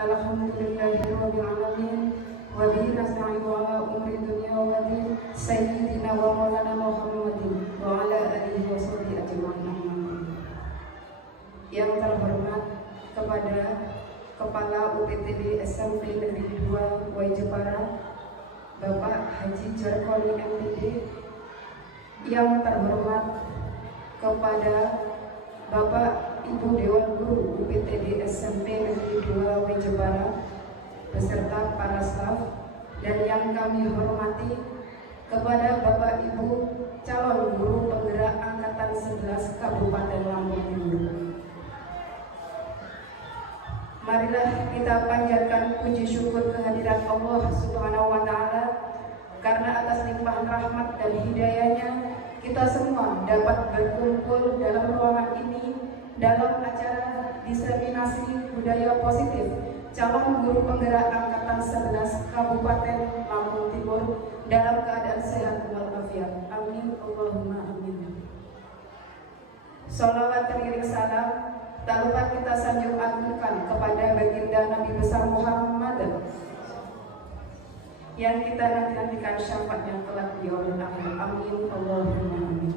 Alhamdulillahirabbil alamin wa bihi nasta'inu ala umuri dunya wa din sayyidina wa maulana Muhammadin wa ala alihi wa sahbihi ajma'in. Yang terhormat kepada Kepala UPTD SMP Negeri 2 Way Jepara Bapak Haji Jarkoni MPD, yang terhormat kepada Bapak Ibu Dewan Guru UPTD SMP Negeri 2 Way Jepara beserta para staf, dan yang kami hormati kepada Bapak Ibu calon guru penggerak angkatan 11 Kabupaten Lampung Timur. Marilah kita panjatkan puji syukur kehadirat Allah Subhanahu wa Ta'ala, karena atas limpahan rahmat dan hidayahnya kita semua dapat berkumpul dalam ruangan ini dalam acara diseminasi budaya positif calon guru penggerak angkatan 11 Kabupaten Lampung Timur dalam keadaan sehat walafiat. Amin Allahumma amin. Sholawat teriring salam tak lupa kita sanjung agungkan kepada baginda Nabi besar Muhammad yang kita nantikan syafaatnya kelak di yaumil akhir. Amin Allahumma amin.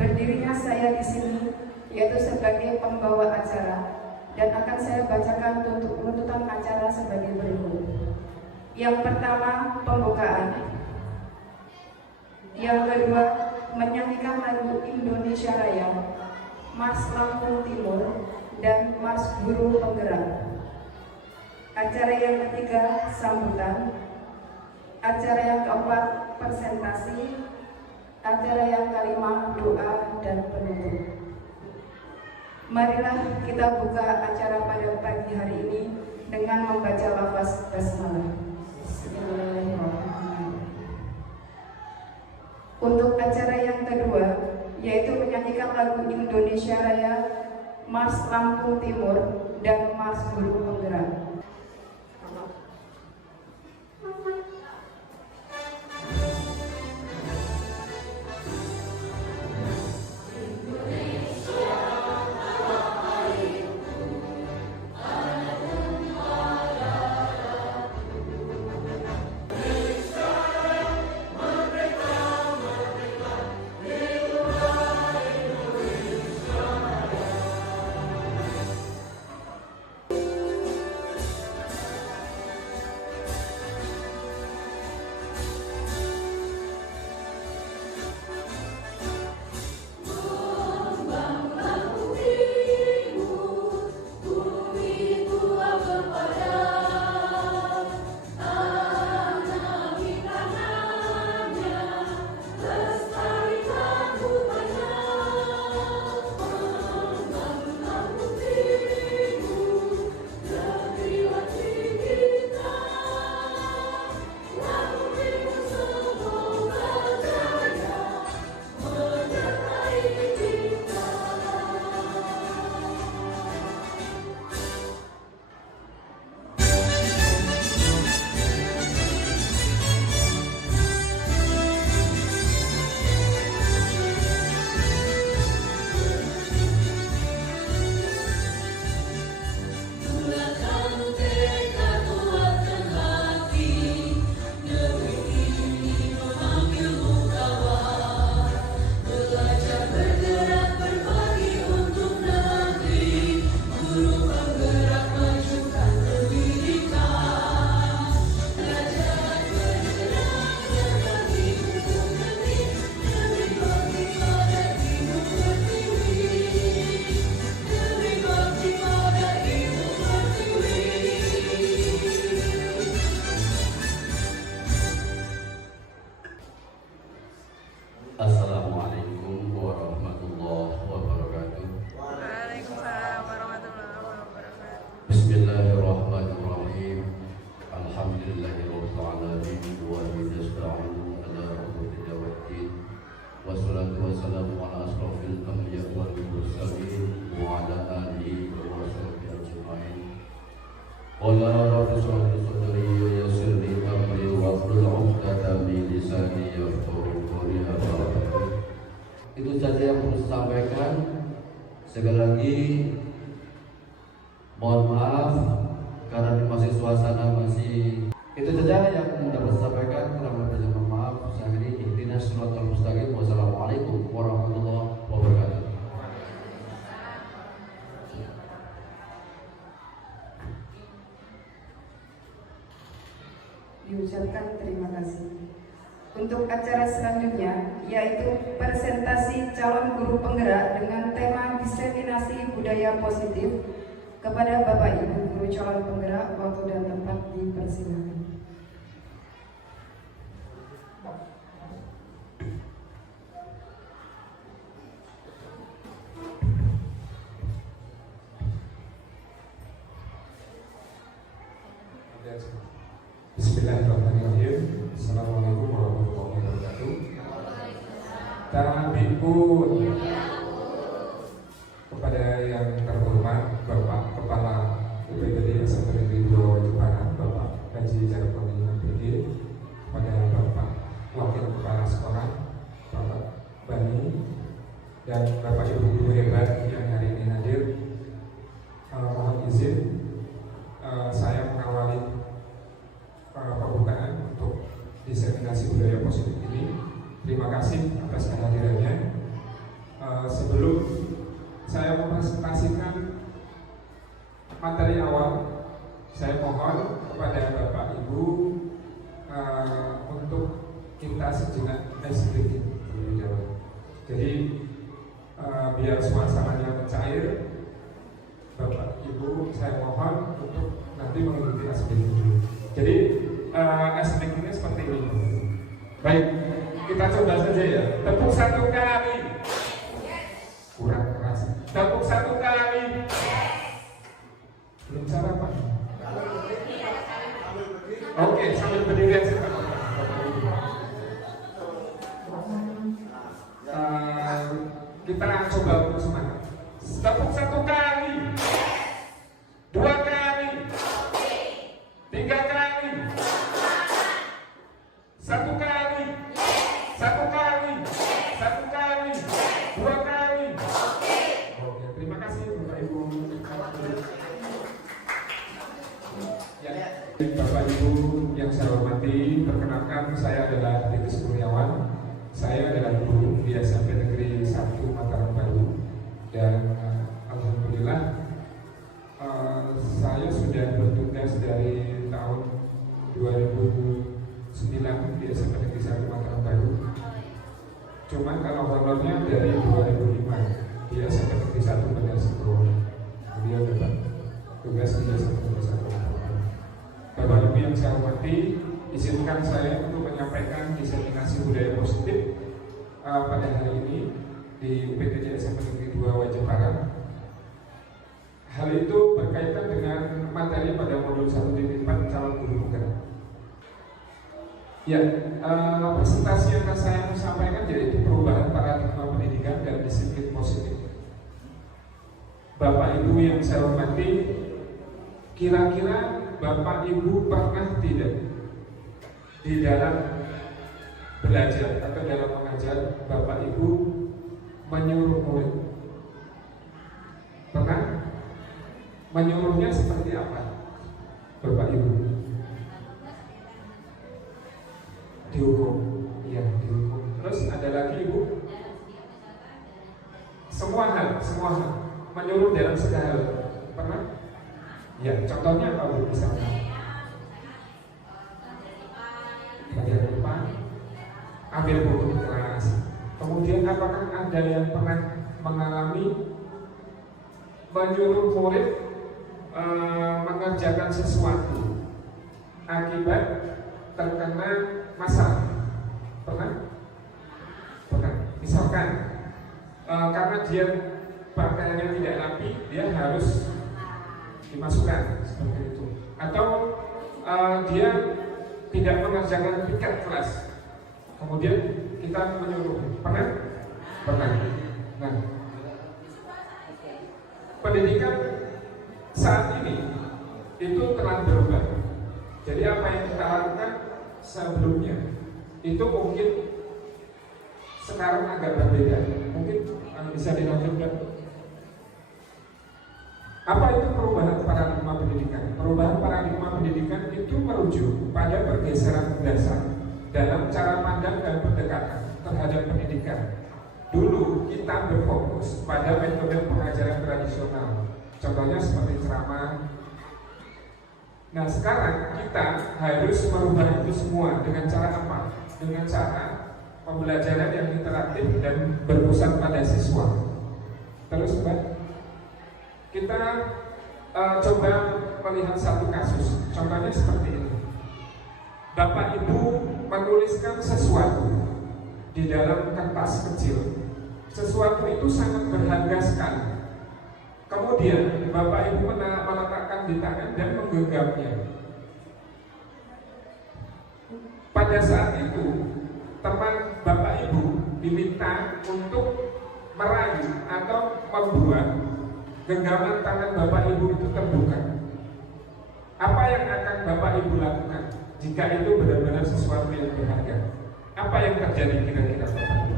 Berdirinya saya di sini yaitu sebagai pembawa acara, dan akan saya bacakan untuk tuntutan acara sebagai berikut. Yang pertama, pembukaan. Yang kedua, menyanyikan lagu Indonesia Raya, Mars Lampung Timur, dan Mars Guru Penggerak. Acara yang ketiga, sambutan. Acara yang keempat, presentasi. Acara yang kelima, doa dan penutup. Marilah kita buka acara pada pagi hari ini dengan membaca lafaz basmalah. Bismillahirrahmanirrahim. Untuk acara yang kedua, yaitu menyanyikan lagu Indonesia Raya, Mars Lampung Timur, dan Mars Guru Penggerak. Assalamualaikum warahmatullahi wabarakatuh. Waalaikumsalam warahmatullahi wabarakatuh. Bismillahirrahmanirrahim. Alhamdulillahirabbil alamin wa bihi nasta'inu ala umuri waddin. Wassalatu wassalamu ala asrofil anbiya wal mursalin wa ala alihi wa sahbihi ajma'in. Qala rabbi shrah li sadri wa yassir li amri wahlul 'uqdatam min lisani yafqahu qawli. Itu saja yang perlu saya sampaikan. Sekali lagi Mohon maaf karena ini masih suasana masih itu saja yang dapat saya sampaikan. Kurang lebihnya mohon maaf. Saya akhiri ihdinas siratal mustaqim. Wassalamualaikum warahmatullahi wabarakatuh. Diucapkan terima kasih. Untuk acara selanjutnya yaitu presentasi calon guru penggerak dengan tema diseminasi budaya positif. Kepada Bapak Ibu guru calon penggerak, waktu dan tempat dipersilakan. Bismillahirrahmanirrahim. Assalamualaikum warahmatullahi wabarakatuh. Tarabikun. Kepada yang terhormat Bapak Kepala UPTD SMP Negeri 2 Wajib Barat, Bapak Haji Jarkoni MPD, kepada Bapak Wakil Kepala Sekolah, Bapak Bani, dan Bapak Ibu guru hebat yang hari ini hadir, mohon izin saya mengawali pembukaan untuk diseminasi budaya positif ini. Terima kasih atas kehadirannya. Sebelum saya mempresentasikan materi awal, saya mohon kepada Bapak Ibu untuk kita sejenak sedikit terlebih dahulu. Jadi biar suasananya mencair, Bapak Ibu saya mohon untuk nanti mengikuti aspek ini. Jadi aspek ini seperti ini. Baik, kita coba saja ya. Tepuk satu kali. Kurang keras. Tepuk satu kali. Belum sarapan. Oke, sambil berdiri aja. Kita coba untuk semangat. Tepuk satu kali. Dua kali. Tiga kali. Satu kali. Satu kali. Satu kali. Dua kali. Oke, terima kasih Bapak Ibu. Ya, Bapak Ibu yang saya hormati, perkenalkan saya adalah Titis Kurniawan. Saya adalah guru di SMP Negeri 1 Mataram Baru, dan alhamdulillah saya sudah bertugas dari tahun 2009 di SMP Negeri 1 Mataram Baru. Cuman kalau honornya dari 2005 di SMP Negeri 1 Bandar Sepuro. Beliau dapat tugas di SMP Negeri 1 Mataram Baru. Bapak Ibu yang saya hormati, izinkan saya untuk menyampaikan diseminasi budaya positif pada hari ini di UPTD SMP Negeri 2 Wajib Barat. Hal itu berkaitan dengan materi pada modul 1.4 calon guru penggerak. Ya, presentasi yang akan saya sampaikan yaitu perubahan paradigma pendidikan dan disiplin positif. Bapak Ibu yang saya hormati, kira-kira Bapak Ibu pernah tidak di dalam belajar atau dalam mengajar Bapak Ibu menyuruh murid? Pernah? Menyuruhnya seperti apa Bapak Ibu? Dihukum. Iya, dihukum. Terus ada lagi Ibu? Semua hal. Menyuruh dalam segala hal. Pernah? Ya, contohnya apa Bu misalnya? Bagian depan, ambil buku di kelas. Kemudian apakah ada yang pernah mengalami menyuruh murid mengerjakan sesuatu akibat terkena masalah? Pernah? Pernah. Misalkan karena dia pakaiannya tidak rapi, dia harus dimasukkan seperti itu. Atau dia tidak mengerjakan piket kelas, kemudian kita menyuruh. Pernah? Pernah. Nah, pendidikan saat ini itu telah berubah. Jadi apa yang kita lakukan sebelumnya itu mungkin sekarang agak berbeda. Mungkin bisa dilanjutkan. Apa itu perubahan paradigma? pendidikan. Perubahan paradigma pendidikan itu merujuk pada pergeseran mendasar dalam cara pandang dan pendekatan terhadap pendidikan. Dulu kita berfokus pada metode pengajaran tradisional, contohnya seperti ceramah. Nah sekarang kita harus merubah itu semua dengan cara apa? Dengan cara pembelajaran yang interaktif dan berpusat pada siswa. Terus Mbak, kita coba melihat satu kasus. Contohnya seperti ini. Bapak Ibu menuliskan sesuatu di dalam kertas kecil. Sesuatu itu sangat berharga sekali. Kemudian Bapak Ibu meletakkan di tangan dan menggenggamnya. Pada saat itu teman Bapak Ibu diminta untuk merayu atau membuat genggaman tangan Bapak Ibu itu terbuka. Apa yang akan Bapak Ibu lakukan jika itu benar-benar sesuatu yang berharga? Apa yang terjadi kira-kira Bapak Ibu?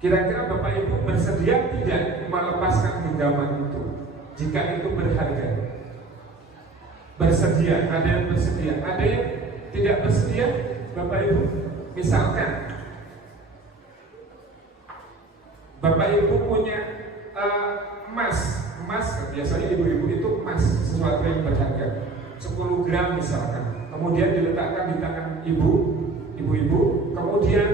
Kira-kira Bapak Ibu bersedia tidak melepaskan genggaman itu jika itu berharga? Bersedia, ada yang bersedia, ada yang tidak bersedia. Bapak Ibu, misalkan Bapak Ibu punya emas biasanya ibu-ibu itu emas, sesuatu yang berharga 10 gram misalkan, kemudian diletakkan di tangan ibu-ibu, kemudian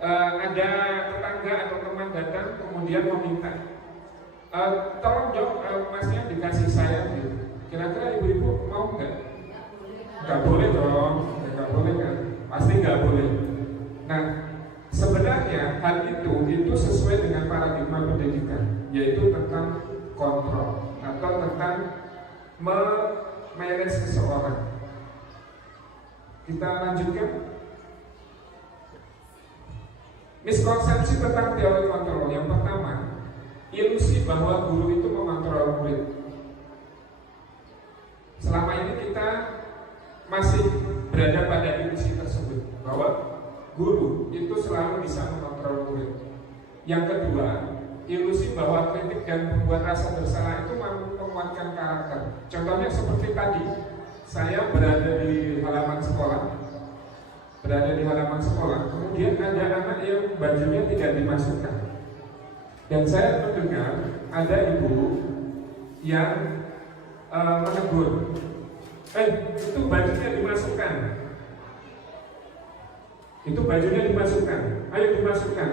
ada tetangga atau teman datang kemudian meminta, tolong dong emasnya dikasih saya gitu. Kira-kira ibu-ibu mau nggak? Nggak boleh dong, nggak boleh kan? Pasti nggak boleh. Nah sebenarnya hal itu sesuai dengan paradigma pendidikan, yaitu tentang kontrol atau tentang memanage seseorang. Kita lanjutkan. Miskonsepsi tentang teori kontrol. Yang pertama, ilusi bahwa guru itu mengontrol murid. Selama ini kita masih berada pada ilusi tersebut, bahwa guru itu selalu bisa mengontrol murid. Yang kedua, ilusi bahwa kritik dan membuat rasa bersalah itu mampu menguatkan karakter. Contohnya seperti tadi, saya berada di halaman sekolah, kemudian ada anak yang bajunya tidak dimasukkan, dan saya mendengar ada ibu yang menegur, itu bajunya dimasukkan. Itu bajunya dimasukkan, ayo dimasukkan.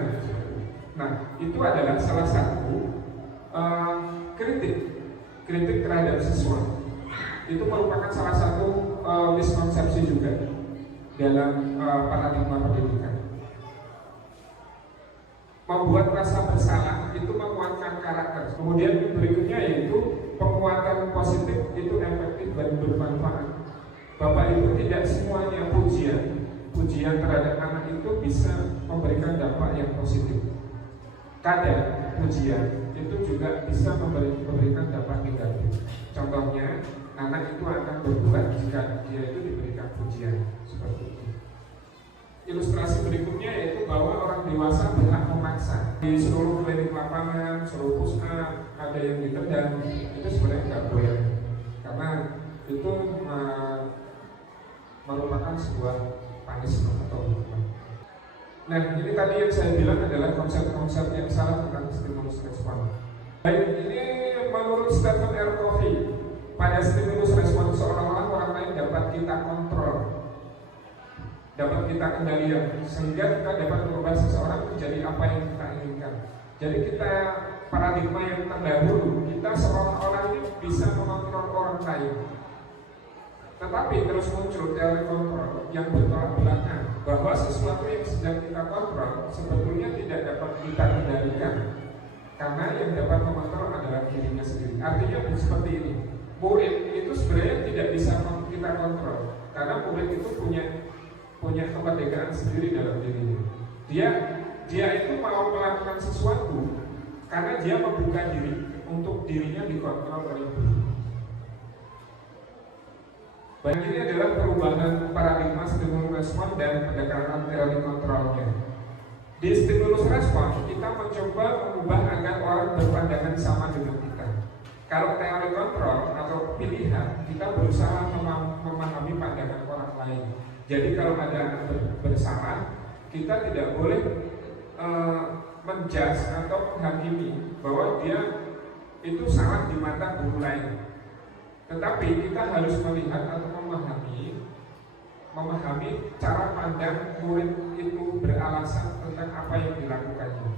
Nah, itu adalah salah satu kritik terhadap siswa. Itu merupakan salah satu miskonsepsi juga dalam paradigma pendidikan. Membuat rasa bersalah itu menguatkan karakter. Kemudian berikutnya yaitu penguatan positif itu efektif dan bermanfaat. Bapak Ibu, tidak semuanya pujian terhadap anak itu bisa memberikan dampak yang positif. Kadang pujian itu juga bisa memberikan dampak negatif. Contohnya, anak itu akan berbuat jika dia itu diberikan pujian seperti itu. Ilustrasi berikutnya yaitu bahwa orang dewasa berhak memaksa. Di seluruh klinik lapangan, seluruh pusat ada yang ditendang, itu sebenarnya nggak boleh, karena itu merupakan sebuah punishment atau hukuman. Nah, ini tadi yang saya bilang adalah konsep-konsep yang salah tentang stimulus respon. Baik, ini menurut Stephen R. Covey, pada stimulus respon seolah-olah orang lain dapat kita kontrol, dapat kita kendalikan, sehingga kita dapat merubah seseorang menjadi apa yang kita inginkan. Jadi kita paradigma yang terdahulu, kita seolah-olah ini bisa mengontrol orang lain. Tetapi terus muncul teori kontrol yang bertolak belakang, bahwa sesuatu yang sedang kita kontrol sebetulnya tidak dapat kita kendalikan, karena yang dapat mengontrol adalah dirinya sendiri. Artinya seperti ini, murid itu sebenarnya tidak bisa kita kontrol, karena murid itu punya kemerdekaan sendiri dalam dirinya. Dia itu mau melakukan sesuatu karena dia membuka diri untuk dirinya dikontrol oleh guru. Baik, ini adalah perubahan paradigma stimulus respon dan pendekatan teori kontrolnya. Di stimulus respon kita mencoba mengubah agar orang berpandangan sama dengan kita. Kalau teori kontrol atau pilihan, kita berusaha memahami pandangan orang lain. Jadi kalau ada anak bersama, kita tidak boleh menjudge atau menghakimi bahwa dia itu salah di mata guru lain. Tetapi kita harus melihat atau memahami cara pandang murid itu beralasan tentang apa yang dilakukannya.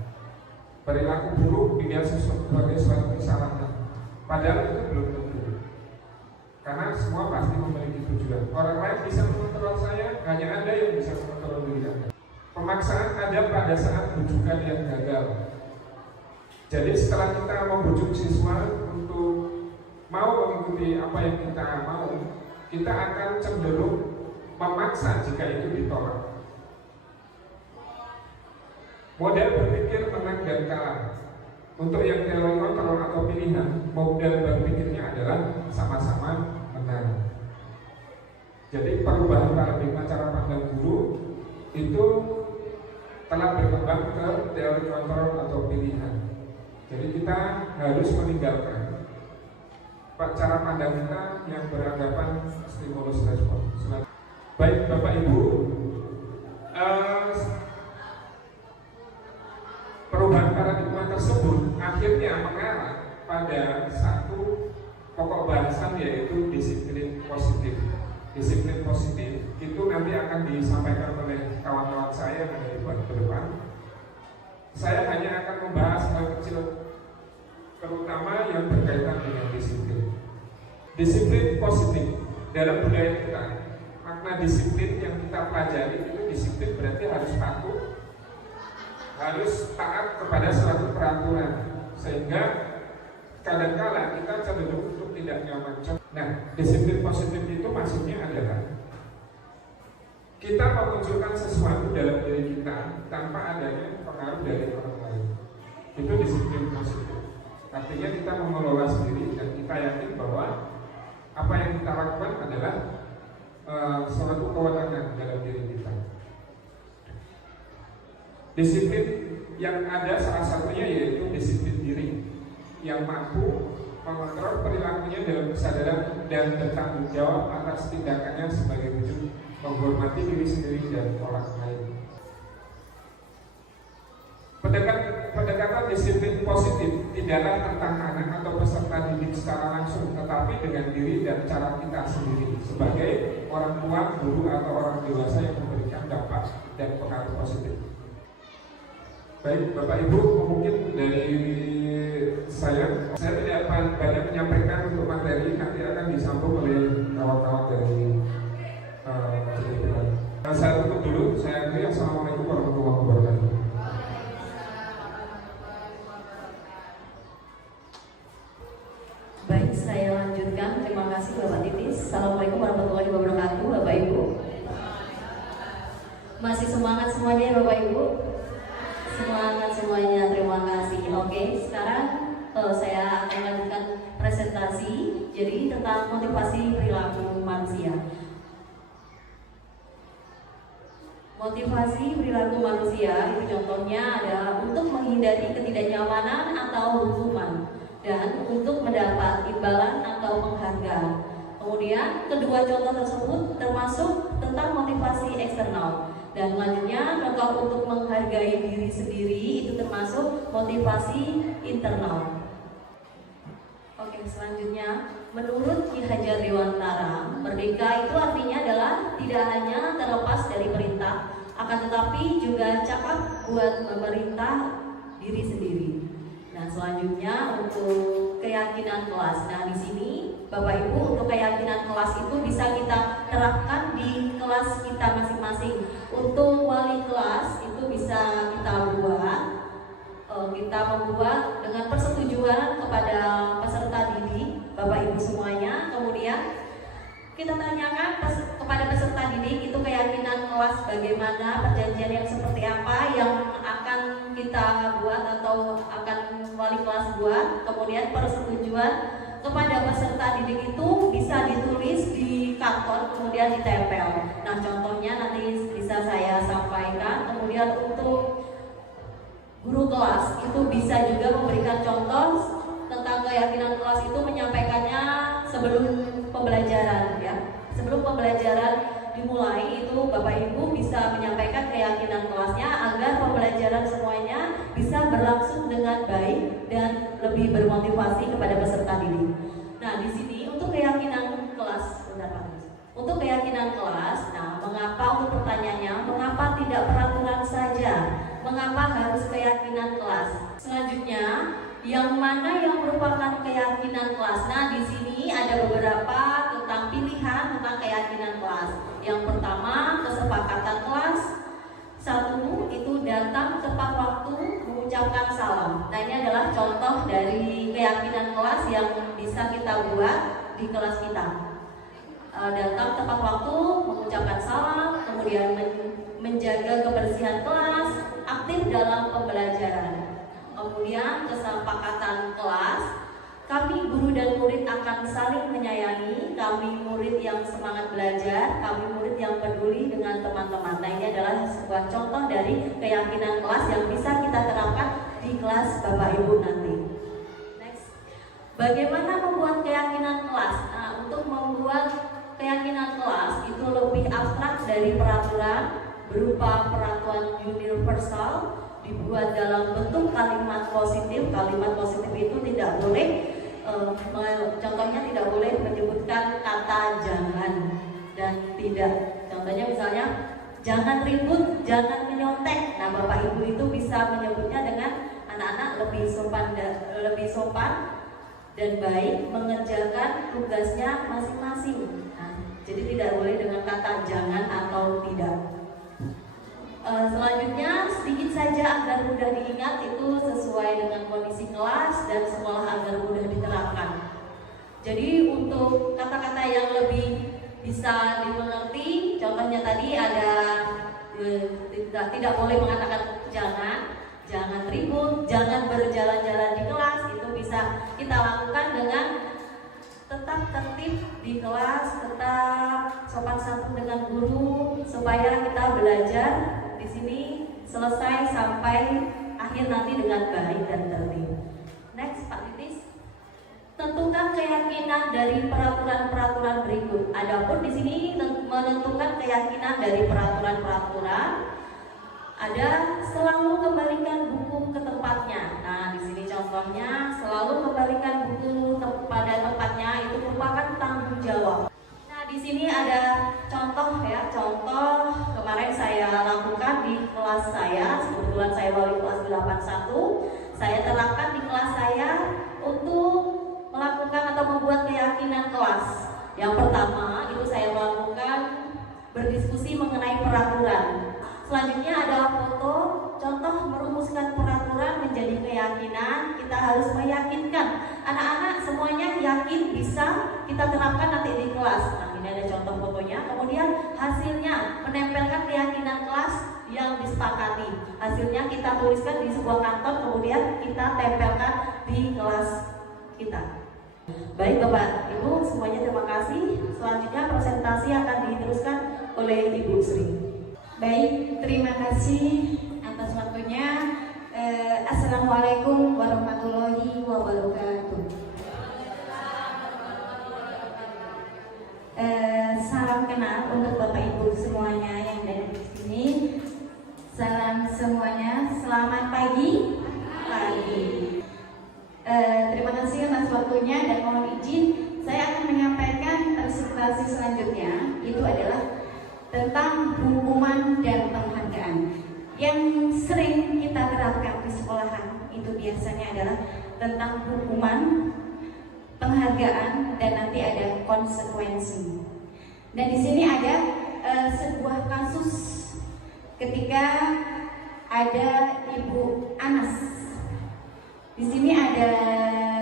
Perilaku buruk dilihat sebagai suatu kesalahan, padahal itu belum tentu. Karena semua pasti memiliki tujuan. Orang lain bisa mengontrol saya, hanya Anda yang bisa mengontrol diri Anda. Pemaksaan ada pada saat bujukan yang gagal. Jadi setelah kita membujuk siswa untuk mau mengikuti apa yang kita mau, kita akan cenderung memaksa jika itu ditolak. Model berpikir menang dan kalah. Untuk yang teori kontrol atau pilihan, model berpikirnya adalah sama-sama menang. Jadi perubahan paradigma cara pandang guru itu telah berkembang ke teori kontrol atau pilihan. Jadi kita harus meninggalkan cara pandang kita yang beranggapan stimulus respon. Baik Bapak Ibu, perubahan paradigma tersebut akhirnya mengarah pada satu pokok bahasan, yaitu disiplin positif. Disiplin positif itu nanti akan disampaikan oleh kawan-kawan saya yang ada di depan. Saya hanya akan membahas hal kecil, terutama yang berkaitan dengan disiplin. Disiplin positif dalam budaya kita, makna disiplin yang kita pelajari itu disiplin berarti harus patuh, harus taat kepada suatu peraturan, sehingga kadang-kala kita cenderung untuk tidak nyaman. Nah, disiplin positif itu maksudnya adalah kita memunculkan sesuatu dalam diri kita tanpa adanya pengaruh dari orang lain. Itu disiplin positif. Artinya kita mengelola sendiri dan kita yakin bahwa apa yang kita lakukan adalah suatu kewenangan dalam diri kita. Disiplin yang ada salah satunya yaitu disiplin diri yang mampu mengontrol perilakunya dalam kesadaran dan bertanggung jawab atas tindakannya sebagai wujud menghormati diri sendiri dan orang lain. Pendekatan disiplin positif tidaklah tentang anak atau peserta didik secara langsung, tetapi dengan diri dan cara kita sendiri sebagai orang tua, guru atau orang dewasa yang memberikan dampak dan pengaruh positif. Baik Bapak Ibu, mungkin dari saya tidak banyak menyampaikan untuk materi, nanti akan disambung oleh kawan-kawan dari saya tutup dulu. Saya akhiri. Assalamualaikum warahmatullahi wabarakatuh. Baik, saya lanjutkan. Terima kasih Bapak Titis. Assalamualaikum warahmatullahi wabarakatuh, Bapak Ibu. Masih semangat semuanya ya Bapak Ibu? Semangat semuanya, terima kasih. Oke, sekarang saya akan lanjutkan presentasi. Jadi tentang motivasi perilaku manusia. Motivasi perilaku manusia itu contohnya adalah untuk menghindari ketidaknyamanan atau hukuman dan untuk mendapat imbalan atau penghargaan. Kemudian kedua contoh tersebut termasuk tentang motivasi eksternal. Dan selanjutnya contoh untuk menghargai diri sendiri itu termasuk motivasi internal. Oke, selanjutnya menurut Ki Hajar Dewantara, merdeka itu artinya adalah tidak hanya terlepas dari perintah, akan tetapi juga cakap buat memerintah diri sendiri. Nah, selanjutnya untuk keyakinan kelas. Nah, di sini Bapak Ibu, untuk keyakinan kelas itu bisa kita terapkan di kelas kita masing-masing. Untuk wali kelas itu bisa kita membuat dengan persetujuan kepada peserta didik, Bapak Ibu semuanya. Kemudian kita tanyakan kepada peserta didik itu keyakinan kelas bagaimana, perjanjian yang seperti apa yang akan kita buat atau akan wali kelas buat. Kemudian persetujuan kepada peserta didik itu bisa ditulis di karton kemudian ditempel. Nah, contohnya nanti bisa saya sampaikan. Kemudian untuk guru kelas itu bisa juga memberikan contoh tentang keyakinan kelas itu menyampaikannya sebelum pembelajaran ya. Sebelum pembelajaran dimulai itu Bapak Ibu bisa menyampaikan keyakinan kelasnya agar pembelajaran semuanya bisa berlangsung dengan baik dan lebih bermotivasi kepada peserta didik. Nah, di sini untuk keyakinan kelas, benar Pak. Untuk keyakinan kelas, nah mengapa untuk pertanyaannya, mengapa tidak peraturan saja? Mengapa harus keyakinan kelas? Selanjutnya, yang mana yang merupakan keyakinan kelas? Nah, di sini ada beberapa tentang pilihan tentang keyakinan kelas. Yang pertama, kesepakatan kelas. Satu, itu datang tepat waktu, mengucapkan salam. Nah, ini adalah contoh dari keyakinan kelas yang bisa kita buat di kelas kita. Datang tepat waktu, mengucapkan salam, kemudian menjaga kebersihan kelas, aktif dalam pembelajaran. Kemudian kesepakatan kelas, kami guru dan murid akan saling menyayangi, kami murid yang semangat belajar, kami murid yang peduli dengan teman-teman. Nah, ini adalah sebuah contoh dari keyakinan kelas yang bisa kita terapkan di kelas Bapak Ibu nanti. Next, bagaimana membuat keyakinan kelas? Nah, untuk membuat keyakinan kelas itu lebih abstrak dari peraturan, berupa peraturan universal, dibuat dalam bentuk kalimat positif. Kalimat positif itu tidak boleh, contohnya tidak boleh menyebutkan kata jangan dan tidak. Contohnya misalnya jangan ribut, jangan menyontek. Nah, Bapak Ibu itu bisa menyebutnya dengan anak-anak lebih sopan dan baik mengerjakan tugasnya masing-masing. Jadi tidak boleh dengan kata jangan atau tidak. Selanjutnya sedikit saja agar mudah diingat, itu sesuai dengan kondisi kelas dan sekolah agar mudah diterapkan. Jadi untuk kata-kata yang lebih bisa dimengerti, contohnya tadi ada tidak boleh mengatakan jangan ribut, jangan berjalan-jalan di kelas. Itu bisa kita lakukan dengan tetap tertib di kelas, tetap sopan santun dengan guru, supaya kita belajar di sini selesai sampai akhir nanti dengan baik dan tertib. Next, Pak Titis. Tentukan keyakinan dari peraturan-peraturan berikut. Adapun di sini menentukan keyakinan dari peraturan-peraturan. Ada selalu kembalikan buku ke tempatnya. Nah, di sini contohnya selalu kembalikan buku pada tempatnya, itu merupakan tanggung jawab. Nah, di sini ada contoh ya, contoh kemarin saya lakukan di kelas saya. Kebetulan saya wali kelas 81. Saya terapkan di kelas saya untuk melakukan atau membuat keyakinan kelas. Yang pertama itu saya melakukan berdiskusi mengenai peraturan. Selanjutnya adalah foto, contoh merumuskan peraturan menjadi keyakinan. Kita harus meyakinkan anak-anak semuanya yakin bisa kita terapkan nanti di kelas. Nah, ini ada contoh fotonya. Kemudian hasilnya menempelkan keyakinan kelas yang disepakati. Hasilnya kita tuliskan di sebuah kanton, kemudian kita tempelkan di kelas kita. Baik Bapak Ibu semuanya, terima kasih. Selanjutnya presentasi akan diteruskan oleh Ibu Sri. Baik, terima kasih atas waktunya. Assalamualaikum warahmatullahi wabarakatuh. Salam kenal untuk Bapak Ibu semuanya yang ada di sini. Salam semuanya, selamat pagi. Terima kasih atas waktunya dan mohon izin saya akan menyampaikan presentasi selanjutnya. Itu adalah tentang hukuman dan penghargaan yang sering kita terapkan di sekolahan. Itu biasanya adalah tentang hukuman, penghargaan, dan nanti ada konsekuensi. Dan di sini ada sebuah kasus ketika ada Ibu Anas. Di sini ada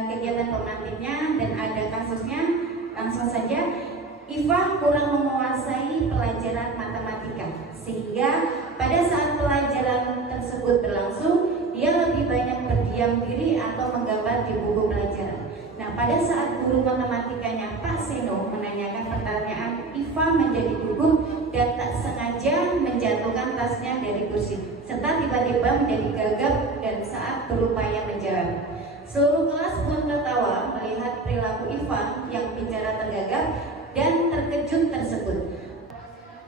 kegiatan formatifnya dan ada kasusnya. Langsung saja. Iva kurang menguasai pelajaran matematika, sehingga pada saat pelajaran tersebut berlangsung, dia lebih banyak berdiam diri atau menggambar di buku pelajaran. Nah, pada saat guru matematikanya Pak Seno menanyakan pertanyaan, Iva menjadi gugup dan tak sengaja menjatuhkan tasnya dari kursi, serta tiba-tiba menjadi gagap dan saat berupaya menjawab. Seluruh kelas pun tertawa melihat perilaku Iva yang bicara tergagap dan terkejut tersebut.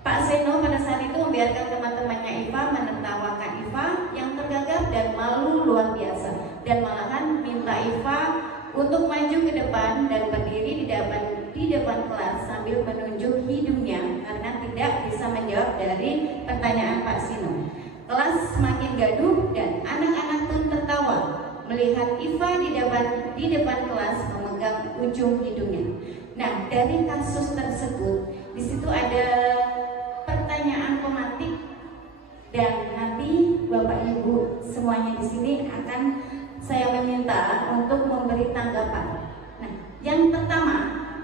Pak Seno pada saat itu membiarkan teman-temannya Iva menertawakan Iva yang tergagap dan malu luar biasa, dan malahan minta Iva untuk maju ke depan dan berdiri di depan kelas sambil menunjuk hidungnya karena tidak bisa menjawab dari pertanyaan Pak Seno. Kelas semakin gaduh dan anak-anak pun tertawa melihat Iva di depan kelas memegang ujung hidungnya. Nah, dari kasus tersebut di situ ada pertanyaan pematik, dan nanti Bapak Ibu semuanya di sini akan saya meminta untuk memberi tanggapan. Nah, yang pertama,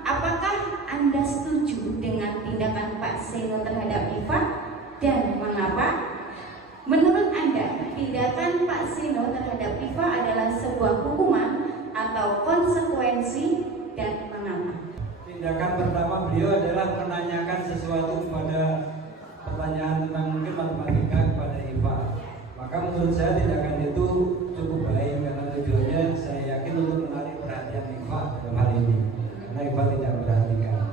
apakah Anda setuju dengan tindakan Pak Seno terhadap Iva dan mengapa? Menurut Anda, tindakan Pak Seno terhadap Iva adalah sebuah hukuman atau konsekuensi, dan mengapa? Tindakan pertama beliau adalah menanyakan sesuatu kepada pertanyaan tentang mungkin matematika kepada Iva. Maka menurut saya tindakan itu cukup baik karena tujuannya saya yakin untuk menarik perhatian Iva dalam hal ini, karena Iva tidak perhatikan.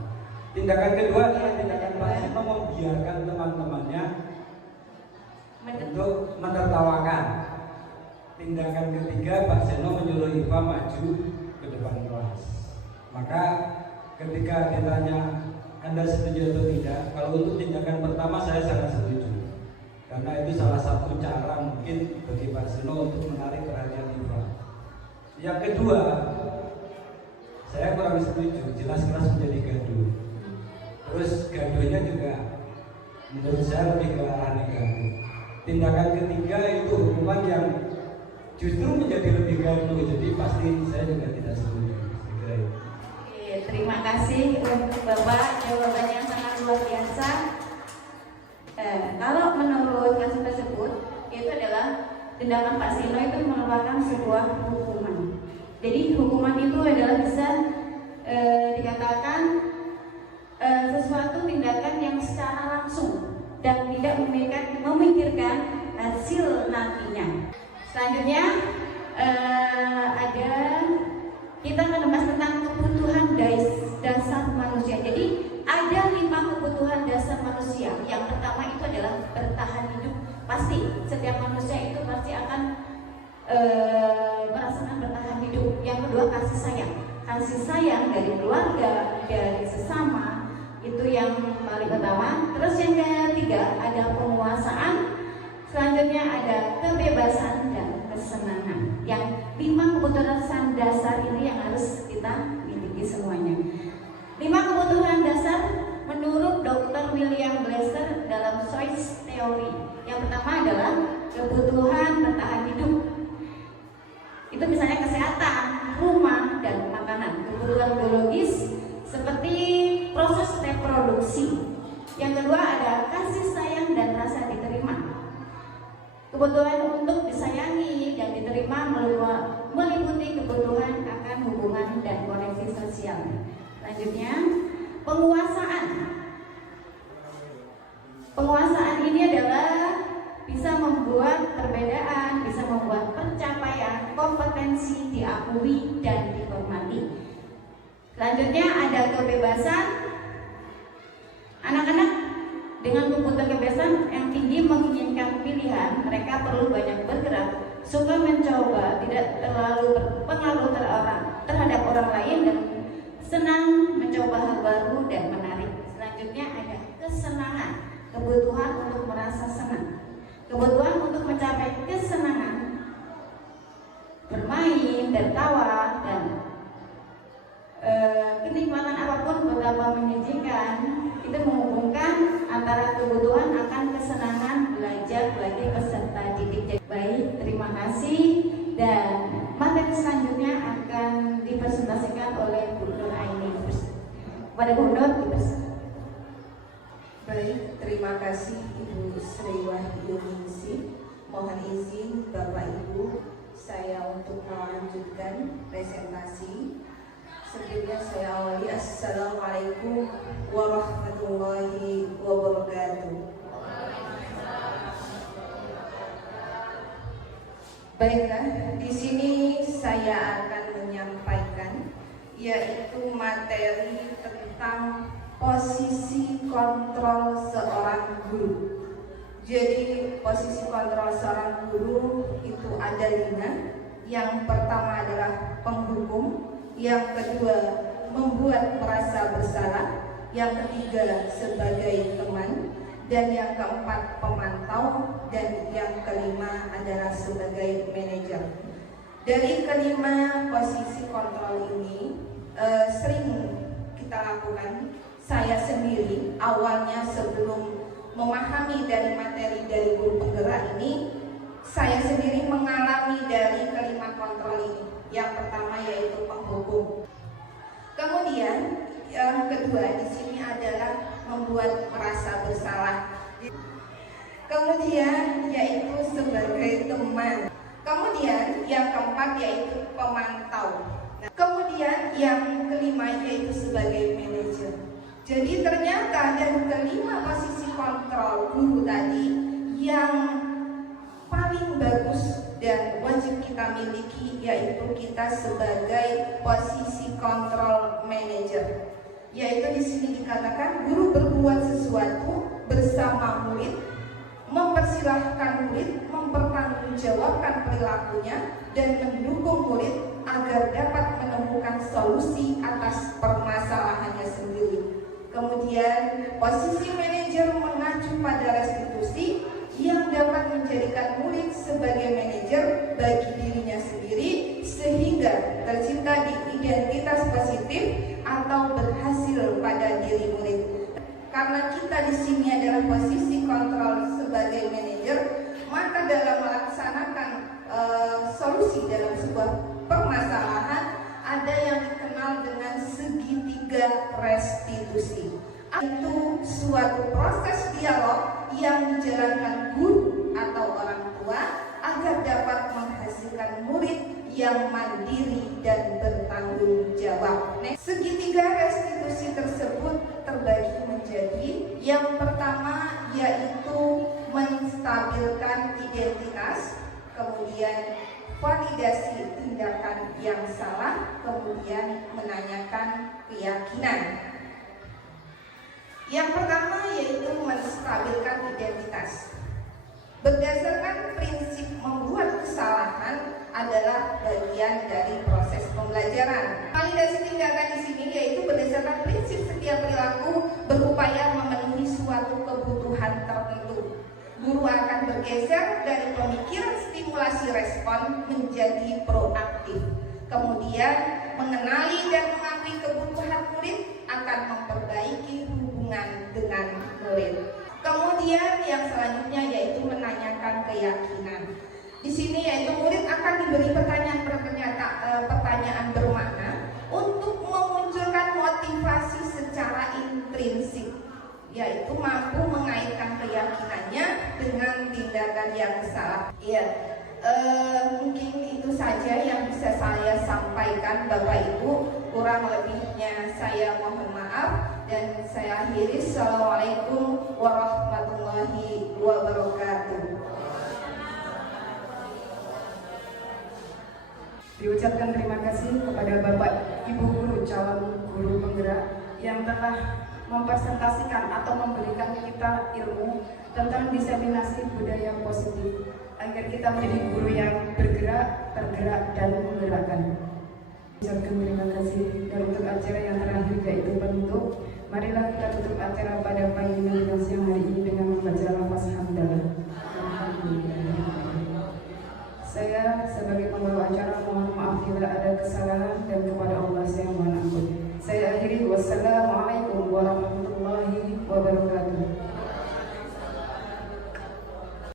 Tindakan kedua adalah tindakan Pak Seno membiarkan teman-temannya untuk menertawakan. Tindakan ketiga, Pak Seno menyuruh Iva maju ke depan kelas. Maka ketika ditanya Anda setuju atau tidak, kalau untuk tindakan pertama saya sangat setuju, karena itu salah satu cara mungkin bagi Pak Seno untuk menarik perhatian Iva. Yang kedua, saya kurang setuju, jelas kelas menjadi gaduh. Terus gaduhnya juga menurut saya lebih ke arah negatif. Tindakan ketiga itu hukuman yang justru menjadi lebih gaduh, jadi pasti saya juga tidak setuju. Oke, terima kasih untuk Bapak, jawabannya yang sangat luar biasa. Kalau menurut kasus tersebut, itu adalah tindakan Pak Seno itu merupakan sebuah hukuman. Jadi hukuman itu adalah bisa dikatakan sesuatu tindakan yang secara langsung dan tidak memikirkan hasil nantinya. Selanjutnya ada kita akan membahas tentang kebutuhan dasar manusia. Jadi ada 5 kebutuhan dasar manusia. Yang pertama itu adalah bertahan hidup. Pasti setiap manusia itu pasti akan merasakan bertahan hidup. Yang kedua kasih sayang. Kasih sayang dari keluarga, dari sesama, itu yang paling utama. Terus yang ketiga ada penguasaan. Selanjutnya ada kebebasan dan kesenangan. Yang 5 kebutuhan dasar ini yang harus kita miliki semuanya. 5 kebutuhan dasar menurut Dr. William Glasser dalam Choice Theory. Yang pertama adalah kebutuhan bertahan hidup. Itu misalnya kesehatan, rumah, dan makanan. Kebutuhan biologis seperti proses reproduksi. Yang kedua ada kasih sayang dan rasa diterima. Kebutuhan untuk disayangi dan diterima meliputi kebutuhan akan hubungan dan koneksi sosial. Selanjutnya, penguasaan. Penguasaan ini adalah bisa membuat perbedaan, bisa membuat pencapaian, kompetensi diakui dan dihormati. Selanjutnya ada kebebasan. Anak-anak dengan kebutuhan kebebasan yang tinggi menginginkan pilihan, mereka perlu banyak bergerak, suka mencoba, tidak terlalu berpengaruh terhadap orang lain, dan senang mencoba hal baru dan menarik. Selanjutnya ada kesenangan, kebutuhan untuk merasa senang, kebutuhan untuk mencapai kesenangan, bermain, tertawa, dan kenikmatan apapun betapa menyenangkan. Itu menghubungkan antara kebutuhan akan kesenangan belajar bagi peserta didik. Baik, terima kasih, dan materi selanjutnya akan dipresentasikan oleh Bu Nur Aini. Pada Bu Nur dipresentasikan. Baik, terima kasih Ibu Sri Wahyuningsih. Mohon izin Bapak Ibu saya untuk melanjutkan presentasi. Sebelumnya saya awali. Assalamualaikum warahmatullahi wabarakatuh. Baiklah, di sini saya akan menyampaikan yaitu materi tentang posisi kontrol seorang guru. Jadi posisi kontrol seorang guru itu ada 5. Yang pertama adalah penghukum, yang kedua membuat merasa bersalah, yang ketiga sebagai teman, dan yang keempat pemantau, dan yang kelima adalah sebagai manajer. Dari kelima posisi kontrol ini sering kita lakukan. Saya sendiri awalnya sebelum memahami dari materi dari guru penggerak ini, saya sendiri mengalami dari kelima kontrol ini. Yang pertama yaitu penghukum. Kemudian yang kedua di sini adalah membuat merasa bersalah. Kemudian yaitu sebagai teman. Kemudian yang keempat yaitu pemantau. Kemudian yang kelima yaitu sebagai manajer. Jadi ternyata dari kelima posisi kontrol guru tadi, yang paling bagus dan wajib kita miliki yaitu kita sebagai posisi kontrol manajer. Yaitu di sini dikatakan guru berbuat sesuatu bersama murid, mempersilahkan murid mempertanggungjawabkan perilakunya dan mendukung murid agar dapat menemukan solusi atas permasalahannya sendiri. Kemudian posisi manajer mengacu pada restitusi yang dapat menjadikan murid sebagai manajer bagi dirinya sendiri sehingga tercipta di identitas positif atau berhasil pada diri murid. Karena kita di sini adalah posisi kontrol sebagai manajer, maka dalam melaksanakan solusi dalam sebuah permasalahan ada yang dikenal dengan segitiga restitusi. Itu suatu proses dialog yang dijalankan guru atau orang tua agar dapat menghasilkan murid yang mandiri dan bertanggung jawab. Segitiga restitusi tersebut terbagi menjadi yang pertama yaitu menstabilkan identitas, kemudian validasi tindakan yang salah, kemudian menanyakan keyakinan. Yang pertama yaitu menstabilkan identitas. Berdasarkan prinsip membuat kesalahan adalah bagian dari proses pembelajaran. Validasi tindakan di sini yaitu berdasarkan prinsip setiap perilaku berupaya memenuhi suatu kebutuhan tertentu. Guru akan bergeser dari pemikiran stimulasi respon menjadi proaktif. Kemudian mengenali dan mengakui kebutuhan murid akan memperbaiki hubungan dengan murid. Kemudian yang selanjutnya yaitu menanyakan keyakinan. Di sini yaitu murid akan diberi pertanyaan bermakna untuk memunculkan motivasi secara intrinsik, yaitu mampu mengaitkan keyakinannya dengan tindakan yang salah. Iya, mungkin itu saja yang bisa saya sampaikan Bapak Ibu. Kurang lebihnya saya mohon maaf dan saya akhiri. Assalamualaikum warahmatullahi wabarakatuh. Diucapkan terima kasih kepada Bapak Ibu Guru calon guru penggerak yang telah mempresentasikan atau memberikan kita ilmu tentang diseminasi budaya positif agar kita menjadi guru yang bergerak, tergerak, dan menggerakkan. Ucapkan terima kasih. Dan untuk acara yang terakhir yaitu penutup, marilah kita tutup acara pada pagi dan siang hari ini dengan membaca lafaz hamdalah. Saya sebagai pembawa acara mohon maaf bila ada kesalahan dan kepada Allah saya mohon ampun. Saya akhiri. Wassalamualaikum warahmatullahi wabarakatuh.